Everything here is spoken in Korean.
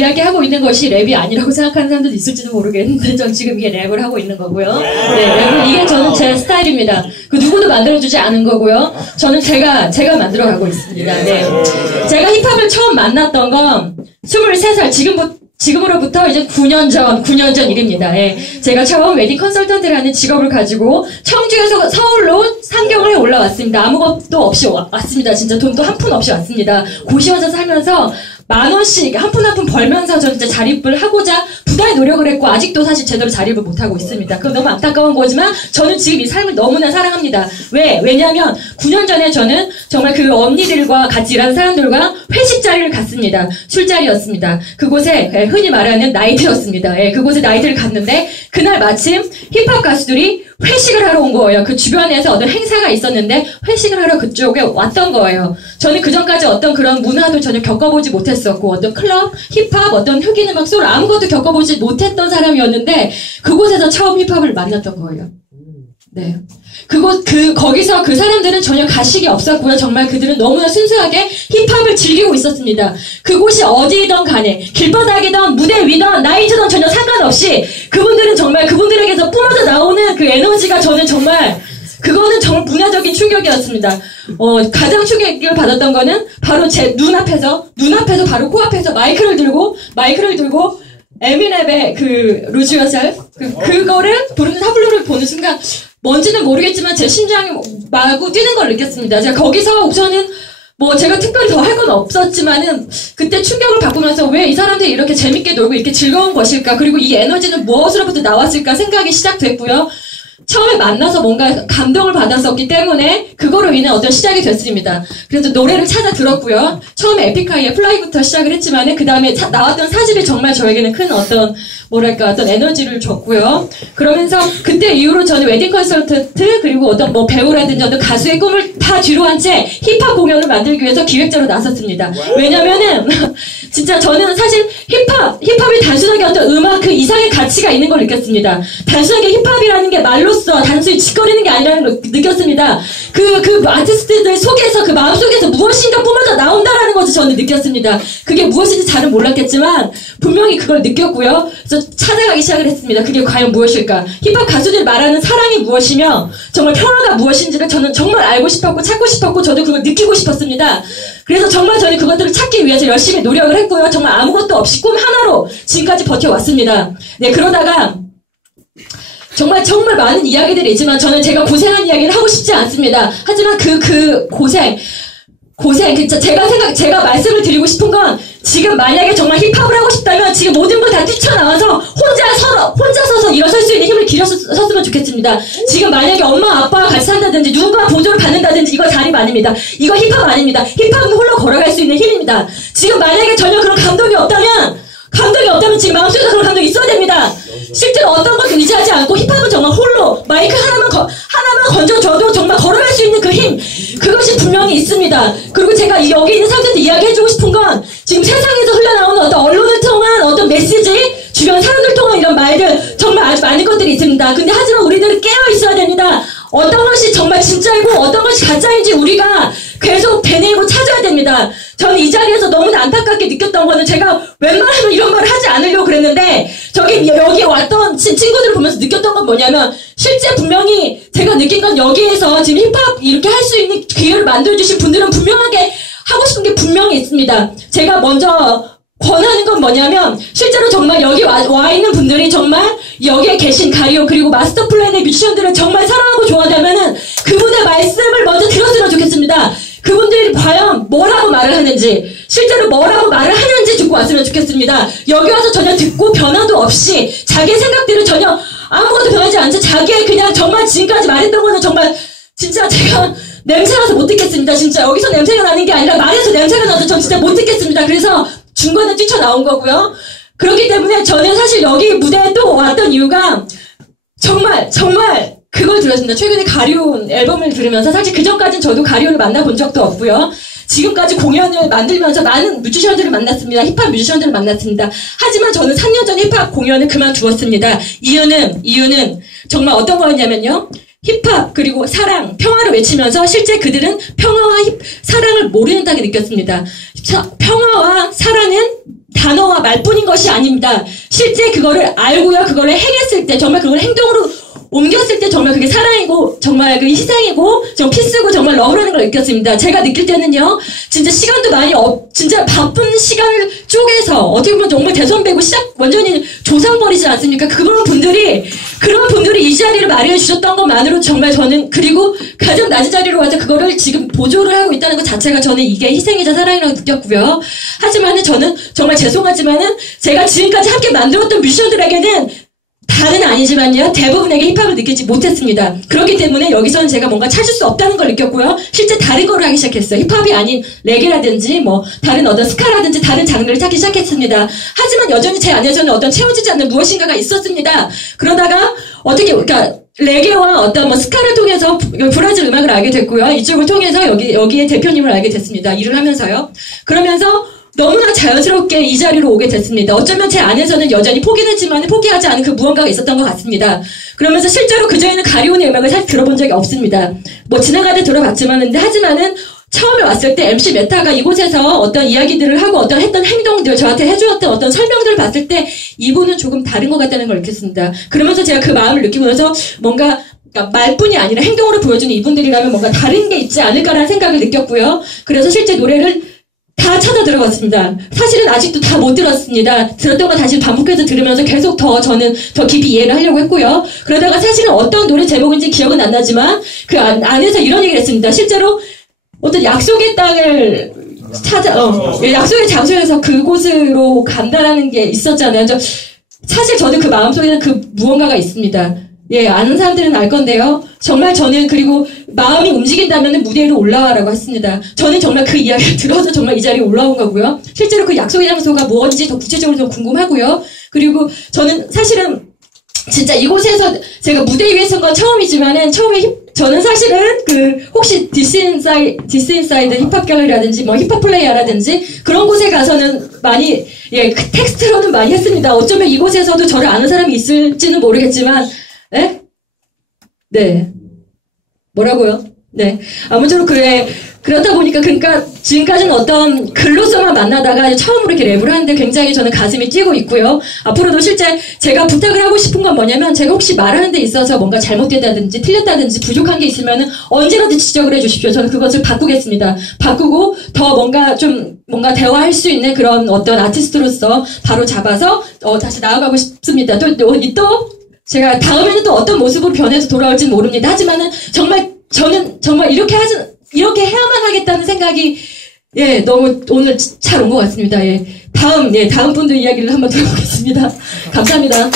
이야기하고 있는 것이 랩이 아니라고 생각하는 사람들도 있을지도 모르겠는데 전 지금 이게 랩을 하고 있는 거고요. 네, 랩은 이게 저는 제 스타일입니다. 그 누구도 만들어주지 않은 거고요. 저는 제가 만들어가고 있습니다. 네. 제가 힙합을 처음 만났던 건 23살, 지금으로부터 이제 9년 전 일입니다. 예. 제가 처음 웨딩 컨설턴트라는 직업을 가지고 청주에서 서울로 상경을 해 올라왔습니다. 아무것도 없이 왔습니다. 진짜 돈도 한 푼 없이 왔습니다. 고시원에서 살면서 10,000원씩 한 푼 한 푼 벌면서 저는 이제 자립을 하고자 부단히 노력을 했고 아직도 사실 제대로 자립을 못하고 있습니다. 그건 너무 안타까운 거지만 저는 지금 이 삶을 너무나 사랑합니다. 왜냐면 9년 전에 저는 정말 그 언니들과 같이 일하는 사람들과 회식 자리를 갔습니다. 술자리였습니다. 그곳에 흔히 말하는 나이트였습니다. 그곳에 나이트를 갔는데 그날 마침 힙합 가수들이 회식을 하러 온 거예요. 그 주변에서 어떤 행사가 있었는데 회식을 하러 그쪽에 왔던 거예요. 저는 그전까지 어떤 그런 문화도 전혀 겪어보지 못했었고 어떤 클럽, 힙합, 어떤 흑인 음악, 소울 아무것도 겪어보지 못했던 사람이었는데 그곳에서 처음 힙합을 만났던 거예요. 네. 거기서 그 사람들은 전혀 가식이 없었고요. 정말 그들은 너무나 순수하게 힙합을 즐기고 있었습니다. 그곳이 어디든 간에, 길바닥이든, 무대 위든, 나이트든 전혀 상관없이, 그분들은 정말 그분들에게서 뿜어져 나오는 그 에너지가 저는 정말, 그거는 정말 문화적인 충격이었습니다. 가장 충격을 받았던 거는 바로 제 눈앞에서 바로 코앞에서 마이크를 들고, 에미넴의 그, 루즈 요셀프, 그거를 부르는 타블로를 보는 순간, 뭔지는 모르겠지만 제 심장이 마구 뛰는 걸 느꼈습니다. 제가 거기서 우선은 제가 특별히 더 할 건 없었지만은 그때 충격을 받으면서 왜 이 사람들이 이렇게 재밌게 놀고 이렇게 즐거운 것일까? 그리고 이 에너지는 무엇으로부터 나왔을까 생각이 시작됐고요. 처음에 만나서 뭔가 감동을 받았었기 때문에 그거로 인해 어떤 시작이 됐습니다. 그래서 노래를 찾아 들었고요. 처음에 에픽하이의 플라이부터 시작을 했지만은 그 다음에 나왔던 사집이 정말 저에게는 큰 어떤 어떤 에너지를 줬고요. 그러면서 그때 이후로 저는 웨딩 컨설턴트 그리고 어떤 배우라든지 어떤 가수의 꿈을 다 뒤로 한 채 힙합 공연을 만들기 위해서 기획자로 나섰습니다. 왜냐면은 진짜 저는 사실 힙합이 단순하게 어떤 음악 그 이상의 가치가 있는 걸 느꼈습니다. 단순하게 힙합이라는 게 말로써 단순히 짓거리는 게 아니라는 걸 느꼈습니다. 그 아티스트들 속에서 그 마음속에서 무엇인가 뿜어져 나온다라는 것을 저는 느꼈습니다. 그게 무엇인지 잘은 몰랐겠지만 분명히 그걸 느꼈고요. 그래서 찾아가기 시작을 했습니다. 그게 과연 무엇일까? 힙합 가수들이 말하는 사랑이 무엇이며 정말 평화가 무엇인지를 저는 정말 알고 싶었고 찾고 싶었고 저도 그걸 느끼고 싶었습니다. 그래서 정말 저는 그것들을 찾기 위해서 열심히 노력을 했고요. 정말 아무것도 없이 꿈 하나로 지금까지 버텨왔습니다. 네, 그러다가 정말 많은 이야기들이 있지만 저는 제가 고생한 이야기를 하고 싶지 않습니다. 하지만 그 고생, 제가 말씀을 드리고 싶은 건 지금 만약에 정말 힙합을 하고 싶다면 지금 모든 분 다 뛰쳐나와서 혼자 서서 일어설 수 있는 힘을 기르셨으면 좋겠습니다. 지금 만약에 엄마, 아빠와 같이 산다든지 누군가 보조를 받는다든지 이거 자립 아닙니다. 이거 힙합 아닙니다. 힙합은 홀로 걸어갈 수 있는 힘입니다. 지금 만약에 전혀 그런 감동이 없다면 지금 마음속에서 그런 감동이 있어야 됩니다. 실제로 어떤 것도 의지하지 않고 힙합은 정말 홀로 마이크 하나만 건져줘도 정말 걸어갈 수 있는 그 힘, 그것이 분명히 있습니다. 그리고 제가 여기 있는 사람들한테 이야기해주고 싶은 건 지금 세상에서 흘러나오는 어떤 언론을 통한 어떤 메시지, 주변 사람들 통한 이런 말들 정말 아주 많은 것들이 있습니다. 근데 하지만 우리들은 깨어 있어야 됩니다. 어떤 것이 정말 진짜이고 어떤 것이 가짜인지 우리가 계속 되뇌고 찾아야 됩니다. 저는 이 자리에서 너무나 안타깝게 느꼈던 거는 제가 웬만하면 이런 말을 하지 않으려고 그랬는데 여기 왔던 친구들을 보면서 느꼈던 건 뭐냐면 실제 분명히 제가 느낀 건 여기에서 지금 힙합 이렇게 할 수 있는 기회를 만들어주신 분들은 분명하게 하고 싶은 게 분명히 있습니다. 제가 먼저 권하는 건 뭐냐면 실제로 정말 여기 와 있는 분들이 정말 여기에 계신 가리오 그리고 마스터 플랜의 뮤지션들을 정말 사랑하고 좋아한다면은 그분의 말씀을 먼저 들었으면 좋겠습니다. 그분들이 과연 뭐라고 말을 하는지 실제로 뭐라고 말을 하는지 듣고 왔으면 좋겠습니다. 여기 와서 전혀 듣고 변화도 없이 자기의 생각들을 전혀 아무것도 변하지 않지 자기의 그냥 정말 지금까지 말했던 거는 정말 진짜 제가 냄새나서 못 듣겠습니다. 진짜 여기서 냄새가 나는 게 아니라 말에서 냄새가 나서 전 진짜 못 듣겠습니다. 그래서 중간에 뛰쳐나온 거고요. 그렇기 때문에 저는 사실 여기 무대에 또 왔던 이유가 정말 그걸 들었습니다. 최근에 가리온 앨범을 들으면서 사실 그전까지는 저도 가리온을 만나본 적도 없고요. 지금까지 공연을 만들면서 많은 뮤지션들을 만났습니다. 힙합 뮤지션들을 만났습니다. 하지만 저는 3년 전 힙합 공연을 그만두었습니다. 이유는 정말 어떤 거였냐면요. 힙합 그리고 사랑, 평화를 외치면서 실제 그들은 평화와 사랑을 모른다게 느꼈습니다. 평화와 사랑은 단어와 말뿐인 것이 아닙니다. 실제 그거를 알고요, 그거를 행했을 때, 정말 그걸 행동으로 옮겼을 때 정말 그게 사랑이고, 정말 그 희생이고, 좀 피쓰고 정말 러브라는 걸 느꼈습니다. 제가 느낄 때는요, 진짜 시간도 많이 진짜 바쁜 시간을 쪼개서, 어떻게 보면 정말 대선배고 완전히 조상벌이지 않습니까? 그런 분들이 이 자리를 마련해 주셨던 것만으로 정말 저는, 그리고 가장 낮은 자리로 와서 그거를 지금 보조를 하고 있다는 것 자체가 저는 이게 희생이자 사랑이라고 느꼈고요. 하지만은 저는 정말 죄송하지만은 제가 지금까지 함께 만들었던 뮤지션들에게는 다는 아니지만요, 대부분에게 힙합을 느끼지 못했습니다. 그렇기 때문에 여기서는 제가 뭔가 찾을 수 없다는 걸 느꼈고요. 실제 다른 걸 하기 시작했어요. 힙합이 아닌 레게라든지 뭐 다른 어떤 스카라든지 다른 장르를 찾기 시작했습니다. 하지만 여전히 제 안에서는 어떤 채워지지 않는 무엇인가가 있었습니다. 그러다가 그러니까 레게와 어떤 뭐 스카를 통해서 브라질 음악을 알게 됐고요. 이쪽을 통해서 여기에 대표님을 알게 됐습니다. 일을 하면서요. 그러면서 너무나 자연스럽게 이 자리로 오게 됐습니다. 어쩌면 제 안에서는 여전히 포기는 했지만 포기하지 않은 그 무언가가 있었던 것 같습니다. 그러면서 실제로 그전에는 가리온의 음악을 사실 들어본 적이 없습니다. 뭐 지나가다 들어봤지만은, 하지만은 처음에 왔을 때 MC 메타가 이곳에서 어떤 이야기들을 하고 어떤 했던 행동들, 저한테 해주었던 어떤 설명들을 봤을 때 이분은 조금 다른 것 같다는 걸 느꼈습니다. 그러면서 제가 그 마음을 느끼고 나서 뭔가, 그러니까 말뿐이 아니라 행동으로 보여주는 이분들이라면 뭔가 다른 게 있지 않을까라는 생각을 느꼈고요. 그래서 실제 노래를 다 찾아 들어봤습니다. 사실은 아직도 다 못 들었습니다. 들었던 거 다시 반복해서 들으면서 계속 저는 더 깊이 이해를 하려고 했고요. 그러다가 사실은 어떤 노래 제목인지 기억은 안 나지만 그 안에서 이런 얘기를 했습니다. 실제로 어떤 약속의 땅을 약속의 장소에서 그곳으로 간다라는 게 있었잖아요. 사실 저도 그 마음속에는 그 무언가가 있습니다. 예, 아는 사람들은 알 건데요. 정말 저는, 그리고 마음이 움직인다면 무대 위로 올라와라고 했습니다. 저는 정말 그 이야기를 들어서 정말 이 자리에 올라온 거고요. 실제로 그 약속의 장소가 무엇인지 더 구체적으로 좀 궁금하고요. 그리고 저는 사실은 진짜 이곳에서 제가 무대 위에 선 건 처음이지만은 저는 사실은 혹시 디스 인사이드 힙합 갤러리라든지 뭐 힙합 플레이어라든지 그런 곳에 가서는 많이, 예, 그 텍스트로는 많이 했습니다. 어쩌면 이곳에서도 저를 아는 사람이 있을지는 모르겠지만, 네? 네. 뭐라고요? 네. 아무쪼록 그렇다 보니까, 그러니까 지금까지는 어떤 글로서만 만나다가 처음으로 이렇게 랩을 하는데 굉장히 저는 가슴이 뛰고 있고요. 앞으로도 실제 제가 부탁을 하고 싶은 건 뭐냐면, 제가 혹시 말하는 데 있어서 뭔가 잘못됐다든지 틀렸다든지 부족한 게 있으면은 언제라든지 지적을 해주십시오. 저는 그것을 바꾸겠습니다. 바꾸고 더 뭔가 대화할 수 있는 그런 어떤 아티스트로서 바로 잡아서 다시 나아가고 싶습니다. 또 제가 다음에는 또 어떤 모습으로 변해서 돌아올지는 모릅니다. 하지만은 저는 정말 이렇게 해야만 하겠다는 생각이, 예, 너무 오늘 잘 온 것 같습니다. 예. 다음 분들 이야기를 한번 들어보겠습니다. 감사합니다.